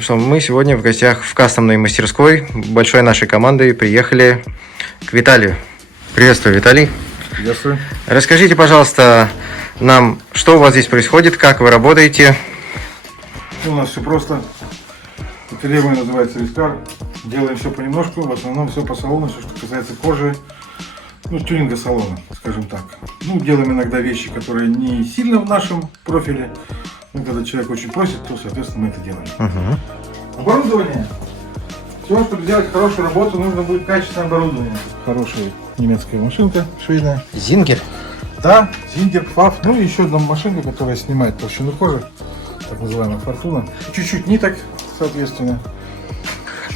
Что мы сегодня в гостях в кастомной мастерской большой нашей командой приехали к Виталию. Приветствую, Виталий. Приветствую. Расскажите, пожалуйста, нам, что у вас здесь происходит, как вы работаете? У нас все просто. Ателье мое называется Вискар. Делаем все понемножку, в основном все по салону, все, что касается кожи, тюнинга салона, скажем так. Делаем иногда вещи, которые не сильно в нашем профиле. Когда человек очень просит, то, соответственно, мы это делаем. Оборудование. Все, чтобы сделать хорошую работу, нужно будет качественное оборудование. Хорошая немецкая машинка швейная. Зингер? Да, Зингер, Пфаф. И еще одна машинка, которая снимает толщину кожи, так называемая Фортуна. Чуть-чуть ниток, соответственно.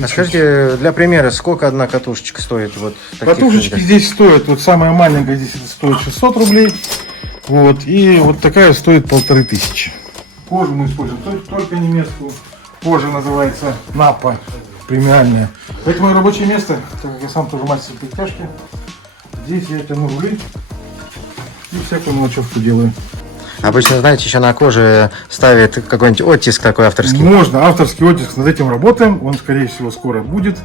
А скажите, для примера, сколько одна катушечка стоит? Катушечки здесь стоят, самая маленькая здесь это стоит 600 рублей. И вот такая стоит 1500. Кожу мы используем только немецкую. Кожа называется Напа, премиальная. Это мое рабочее место, так как я сам тоже мастер подтяжки. Здесь я тяну рули и всякую мелочевку делаю. Обычно, знаете, еще на коже ставят какой-нибудь оттиск такой авторский. Можно, авторский оттиск, над этим работаем. Он, скорее всего, скоро будет.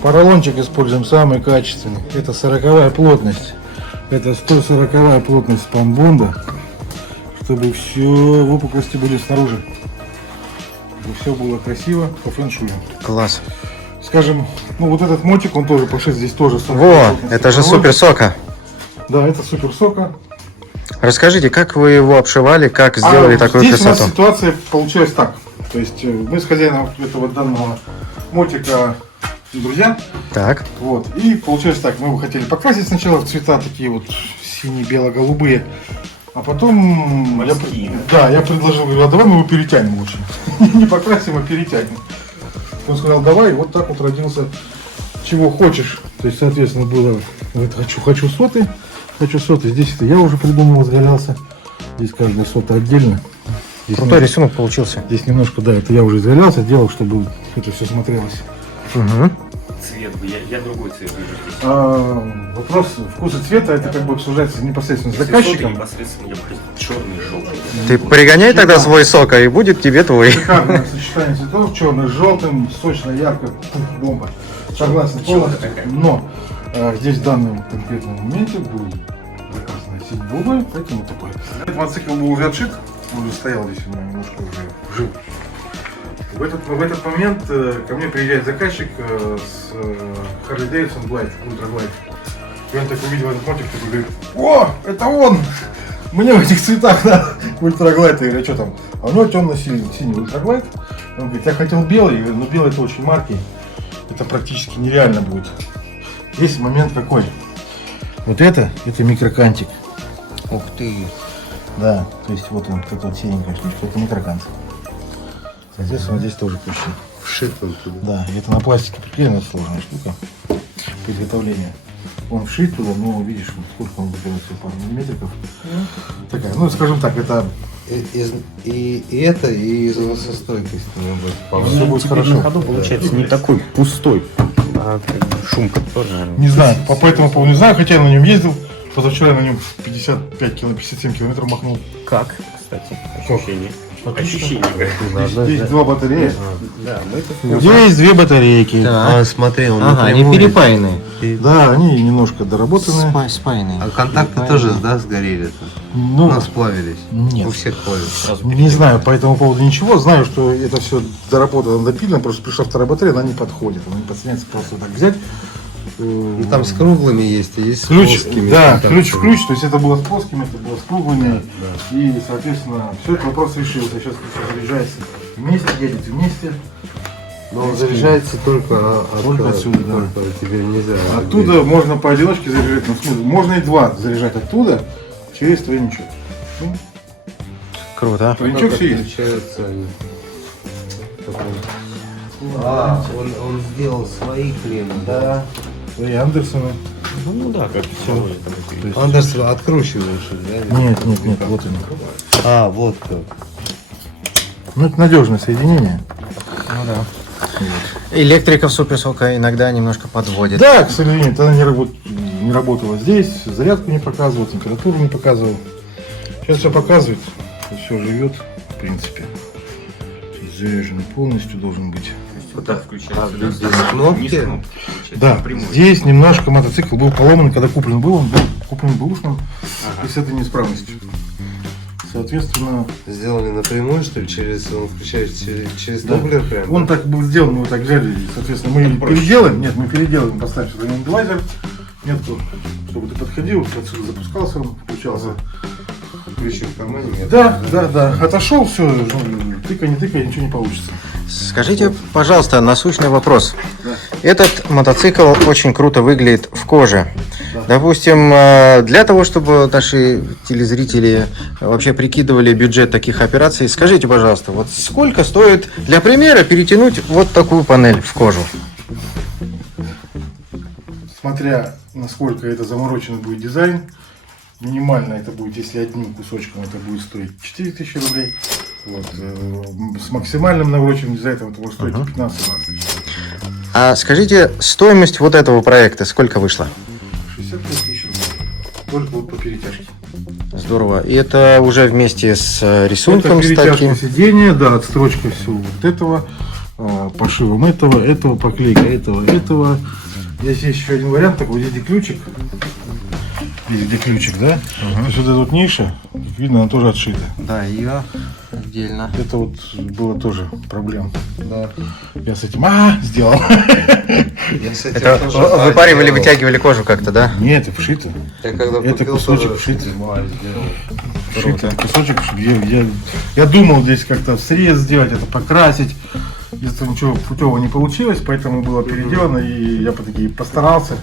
Поролончик используем самый качественный. Это 40-я плотность. Это 140-я плотность спанбонда. Чтобы все выпуклости были снаружи. Чтобы все было красиво по фэншую. Класс. Скажем, вот этот мотик, он тоже пошит здесь тоже. Во, это же супер сока. Да, это супер сока. Расскажите, как вы его обшивали, как сделали такую здесь красоту? У нас ситуация получилась так. То есть мы с хозяином этого данного мотика друзья. Так. И получилось так. Мы его хотели покрасить сначала в цвета такие сине-бело-голубые. А потом я предложил, говорю, а давай мы его перетянем лучше. Не покрасим, а перетянем. Он сказал, давай, вот так вот родился чего хочешь. То есть, соответственно, было хочу соты. Здесь это я уже придумал, изгалялся. Здесь каждая сота отдельно. Крутой рисунок получился. Здесь немножко, это я уже изгалялся, делал, чтобы это все смотрелось. Цвет, я другой цвет вижу здесь. Вопрос вкуса цвета, это обсуждается непосредственно с заказчиком. Непосредственно я хочу черный, желтый. Ты пригоняй тогда свой сок, и будет тебе твой. Шикарное сочетание цветов, черный с желтым, сочно, ярко, бомба. Согласен полностью, но здесь в данном конкретном моменте был заказ на синий-голубой, поэтому такой. Этот мотоцикл был уже отшит, он уже стоял здесь, у меня немножко уже жил. В этот момент ко мне приезжает заказчик с Harley Davidson Glide, Ultra Glide. И он так увидел этот мотик, такой говорит: о, это он! Мне в этих цветах надо Ultra Glide. Я говорю, а что там? А у него темно-синий Ultra Glide. Он говорит, я хотел белый. Я говорю, но белый это очень маркий. Это практически нереально будет. Здесь момент какой? Это микрокантик. Ух ты. Да, то есть вот эта синенькая штучка, это микрокант. Соответственно, здесь тоже почти вшит туда. Да, это на пластике приклеена сложная штука по изготовлению. Он вшит туда, но видишь, сколько он выбирает, пару миллиметриков. Такая, скажем так, это и износостойкость все будет хорошо. На ходу получается не такой пустой, а шумка тоже, наверное. Не знаю, по этому поводу не знаю, хотя я на нем ездил. Позавчера на нем 57 километров махнул. Как, кстати, ощущение? Ощущение. Здесь два батареи. Да, Здесь две батарейки. Смотри, он Они перепаянные. Да, они немножко доработанные. Спаянные. А контакты тоже, сгорели? Сплавились? Нет. У всех плавились. Не знаю по этому поводу ничего. Знаю, что это все доработано, допилено. Просто пришла вторая батарея, она не подходит. Она не подсоединяется просто так взять. Там с круглыми есть, и есть ключ, с плоскими. да, ключ в ключ, то есть это было с плоскими, это было с круглыми, и, соответственно, все этот вопрос решился. Сейчас все заряжается вместе, едет вместе. Но он заряжается только отсюда, да. Только теперь нельзя. Оттуда можно поодиночке заряжать, можно и два заряжать оттуда через тройничок. Круто. Тройничок все есть. Отличаются они. Он сделал свои клеммы. Да. И Андерсоны. да, как все. Андерсон откручиваешь, да? Нет, вот они. Вот как. Это надежное соединение. Электрика в суперсока иногда немножко подводит. Да, к сожалению, тогда не работала здесь, зарядку не показывал, температуру не показывал. Сейчас все показывает, все живет, в принципе. заряженный полностью должен быть. Вот так включается. без кнопки? Да, здесь немножко мотоцикл был поломан, когда куплен был, он был куплен бэушным, и с этой неисправностью. Соответственно, Сделали напрямую, что ли, он включается через да, доблер прям? он так был сделан, мы его так взяли, и, соответственно, мы переделаем, нет, мы переделаем, поставим сюда индивайзер, нету, чтобы ты подходил, отсюда запускался он, включался. Ключи в кармане нет? Да, отошел, все, тыкай, не тыкай, ничего не получится. Скажите, пожалуйста, насущный вопрос. Да. Этот мотоцикл очень круто выглядит в коже. Да. Допустим, для того, чтобы наши телезрители вообще прикидывали бюджет таких операций, скажите, пожалуйста, вот сколько стоит для примера перетянуть вот такую панель в кожу? Смотря насколько это замороченный будет дизайн, минимально это будет, если одним кусочком, это будет стоить 4000 рублей. Вот, с максимальным навороченным дизайном это будет стоить 15-20. А скажите, стоимость вот этого проекта сколько вышла? 65 тысяч рублей. Только вот по перетяжке. Здорово. И это уже вместе с рисунком Это перетяжка статьи? сиденья, да, отстрочка всего вот этого, пошивом этого, поклейка этого. Здесь есть еще один вариант, такой, здесь ключик. Здесь где ключик, да? То есть вот эта вот ниша, как видно, она тоже отшита. Да, ее отдельно. Это вот было тоже проблем. Да. Я с этим сделал. Я с этим Это тоже выпаривали, делал. вытягивали кожу как-то, да? Нет, это вшито. Я когда Это купил, кусочек тоже вшит. сделал. Вшито, это кусочек вшит. Я думал здесь как-то срез сделать, это покрасить. Из этого ничего путевого не получилось, поэтому было переделано, и я по-таки постарался.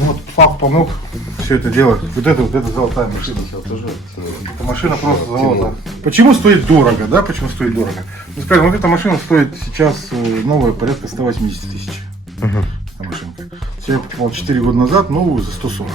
Ну вот факт помог все это делать. Вот это золотая машина. Эта машина просто золото. Почему стоит дорого, да? Почему стоит дорого? Ну, скажем, вот эта машина стоит сейчас новая порядка 180 тысяч. Эта машинка. Я покупал 4 года назад новую за 140.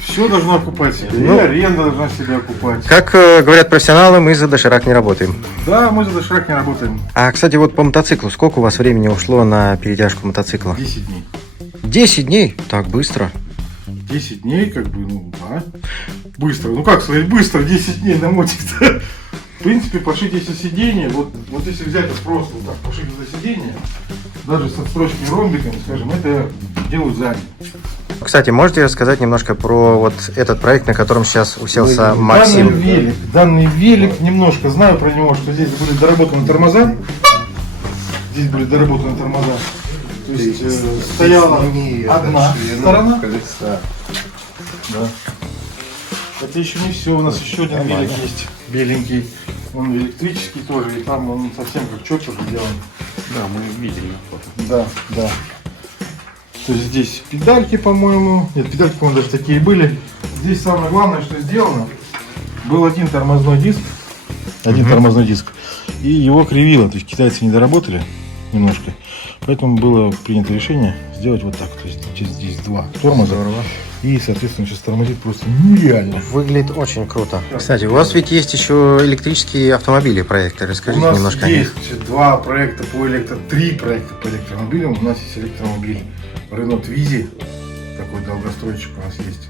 Все должно окупать себя. И аренда должна себя окупать. Как говорят профессионалы, мы за доширак не работаем. Да, мы за доширак не работаем. А, кстати, вот по мотоциклу, сколько у вас времени ушло на перетяжку мотоцикла? 10 дней. 10 дней? Так быстро. 10 дней, как бы, ну, да. Быстро. Ну, как сказать, быстро 10 дней на мотик-то. В принципе, пошить если сиденье, вот если взять вот просто вот так, пошить это сиденье, даже с отстрочкой ромбиками, скажем, это делают за день. Кстати, можете рассказать немножко про вот этот проект, на котором сейчас уселся Максим? Данный велик, немножко знаю про него, что здесь были доработаны тормоза. Здесь были доработаны тормоза. То есть стояла одна сторона. Да. Это еще не все, у нас еще один велик есть, беленький. Он электрический тоже, и там он совсем как чоппер сделан. Да, мы видели фото. Да. То есть здесь педальки, по-моему. Нет, педальки, по-моему, даже такие были. Здесь самое главное, что сделано. Был один тормозной диск. Тормозной диск. И его кривило. То есть китайцы не доработали немножко. Поэтому было принято решение сделать вот так. То есть здесь два тормоза. Здорово. И, соответственно, сейчас тормозит просто нереально. Выглядит очень круто. Кстати, у вас ведь есть еще электрические автомобили проекты. У Расскажите нас немножко о них. есть три проекта по электромобилям. У нас есть электромобиль Renault Twizy. Такой долгостройчик у нас есть.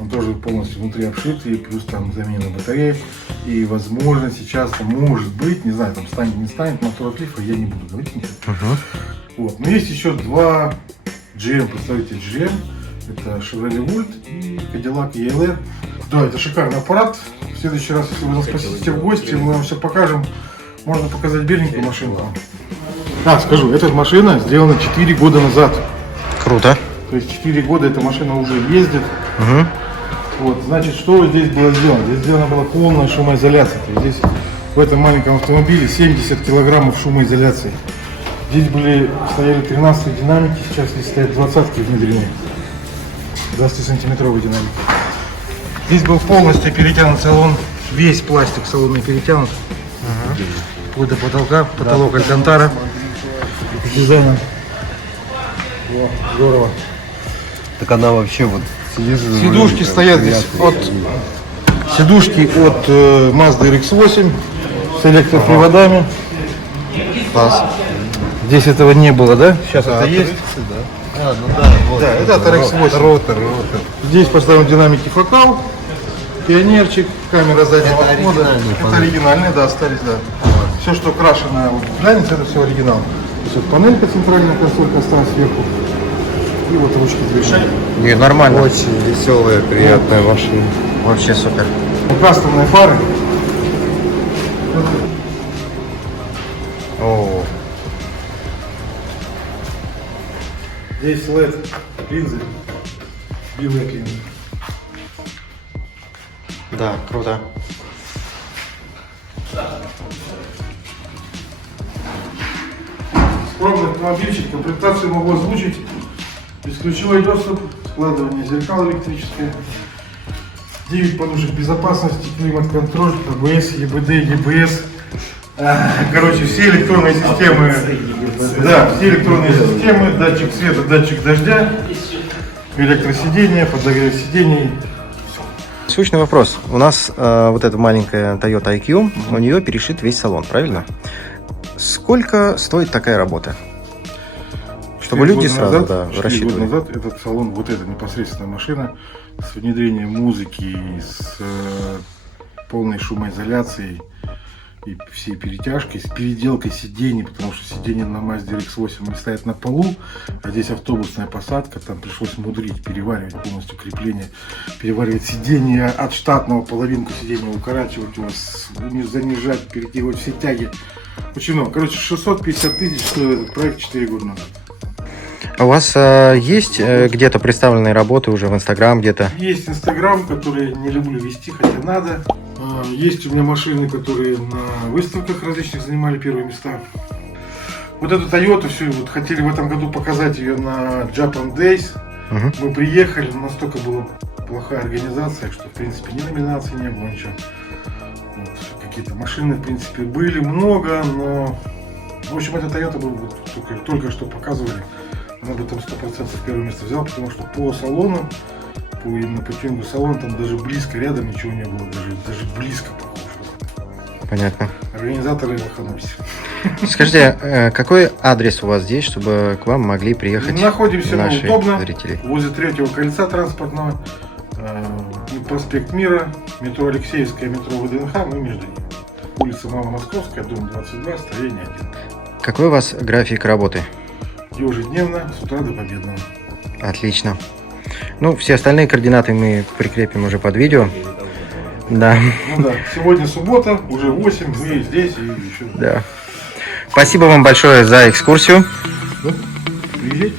Он тоже полностью внутри обшит, и плюс там замена батареек. И возможно сейчас там может быть, не знаю, там станет, не станет мотор отлифа, я не буду говорить ничего. Вот. Но есть еще два GM, представитель GM. Это Chevrolet Volt и Cadillac ELR. Да, это шикарный аппарат. В следующий раз, если вы нас посетите в гости, мы вам все покажем. Можно показать беленькую машинку. Скажу, эта машина сделана 4 года назад. Круто. То есть 4 года эта машина уже ездит. Вот, значит, что здесь было сделано? Здесь сделана была полная шумоизоляция. То есть здесь в этом маленьком автомобиле 70 килограммов шумоизоляции. Здесь стояли 13 динамики, сейчас здесь стоят 20-ки внедренные. 20-сантиметровые динамики. Здесь был полностью перетянут салон, весь пластик салона перетянут. Вплоть до потолка, потолок Алькантара. С дизайном. Здорово. Так она вообще вот сидишь. Сидушки стоят здесь сидушки от Mazda RX-8 с электроприводами. Класс. Здесь этого не было, да? Сейчас это есть. Вот, Да, это от RX-8. Ротор. Здесь поставим динамики Фокал. Пионерчик, камера заднего Это хода. оригинальные Это панели. оригинальные, да, остались, да. Все, что крашено, вот, глянец, это все оригинал. То есть вот панелька центральная, консолька осталась сверху. И вот ручки движения. Не, нормально. Очень веселая, приятная машина. Вообще супер. Кастомные фары. О, Здесь LED линзы. Белые линзы. да, круто. Скромный автомобильчик, комплектацию могу озвучить. Бесключевой доступ, складывание зеркал электрическое, 9 подушек безопасности, климат-контроль, АБС, ЕБД, ЕБС. Короче, все электронные системы, да, все электронные системы, датчик света, датчик дождя, электросидение, подогрев сидений. Сущный вопрос. У нас вот эта маленькая Toyota IQ, у нее перешит весь салон, правильно? Сколько стоит такая работа? Чтобы люди сразу рассчитывали. Год назад этот салон, вот эта непосредственная машина с внедрением музыки, с полной шумоизоляцией и всей перетяжкой, с переделкой сидений, потому что сиденья на Mazda RX-8 не стоят на полу, а здесь автобусная посадка, там пришлось мудрить, переваривать полностью крепление, переваривать сиденье от штатного, половинку сиденья укорачивать его, занижать, перетягивать все тяги. Очень много. Короче, 650 тысяч стоил этот проект 4 года назад. А у вас есть где-то представленные работы уже в Инстаграм где-то? Есть Инстаграм, который не люблю вести, хотя надо. Есть у меня машины, которые на выставках различных занимали первые места. Вот эту Toyota всю вот хотели в этом году показать ее на Japan Days. Угу. Мы приехали, но настолько была плохая организация, что в принципе ни номинаций не было, ничего. Вот, какие-то машины в принципе были много, но в общем эта Toyota была вот, только что показывали. Она бы там 100% первое место взяла, потому что по салону, именно по тюнингу салона, там даже близко рядом ничего не было, даже близко похоже. Понятно. Организаторы лоханулись. Скажите, какой адрес у вас здесь, чтобы к вам могли приехать Находимся мы наши удобно, зрители? возле третьего кольца транспортного, проспект Мира, метро Алексеевская, метро ВДНХ, мы между ними. Улица Маломосковская, дом 22, строение 1. Какой у вас график работы? Ежедневно, с утра до победного. Отлично. Ну, все остальные координаты мы прикрепим уже под видео. Да. Ну да, сегодня суббота, уже 8, мы здесь и еще. Да. Спасибо вам большое за экскурсию. Да? Приезжайте.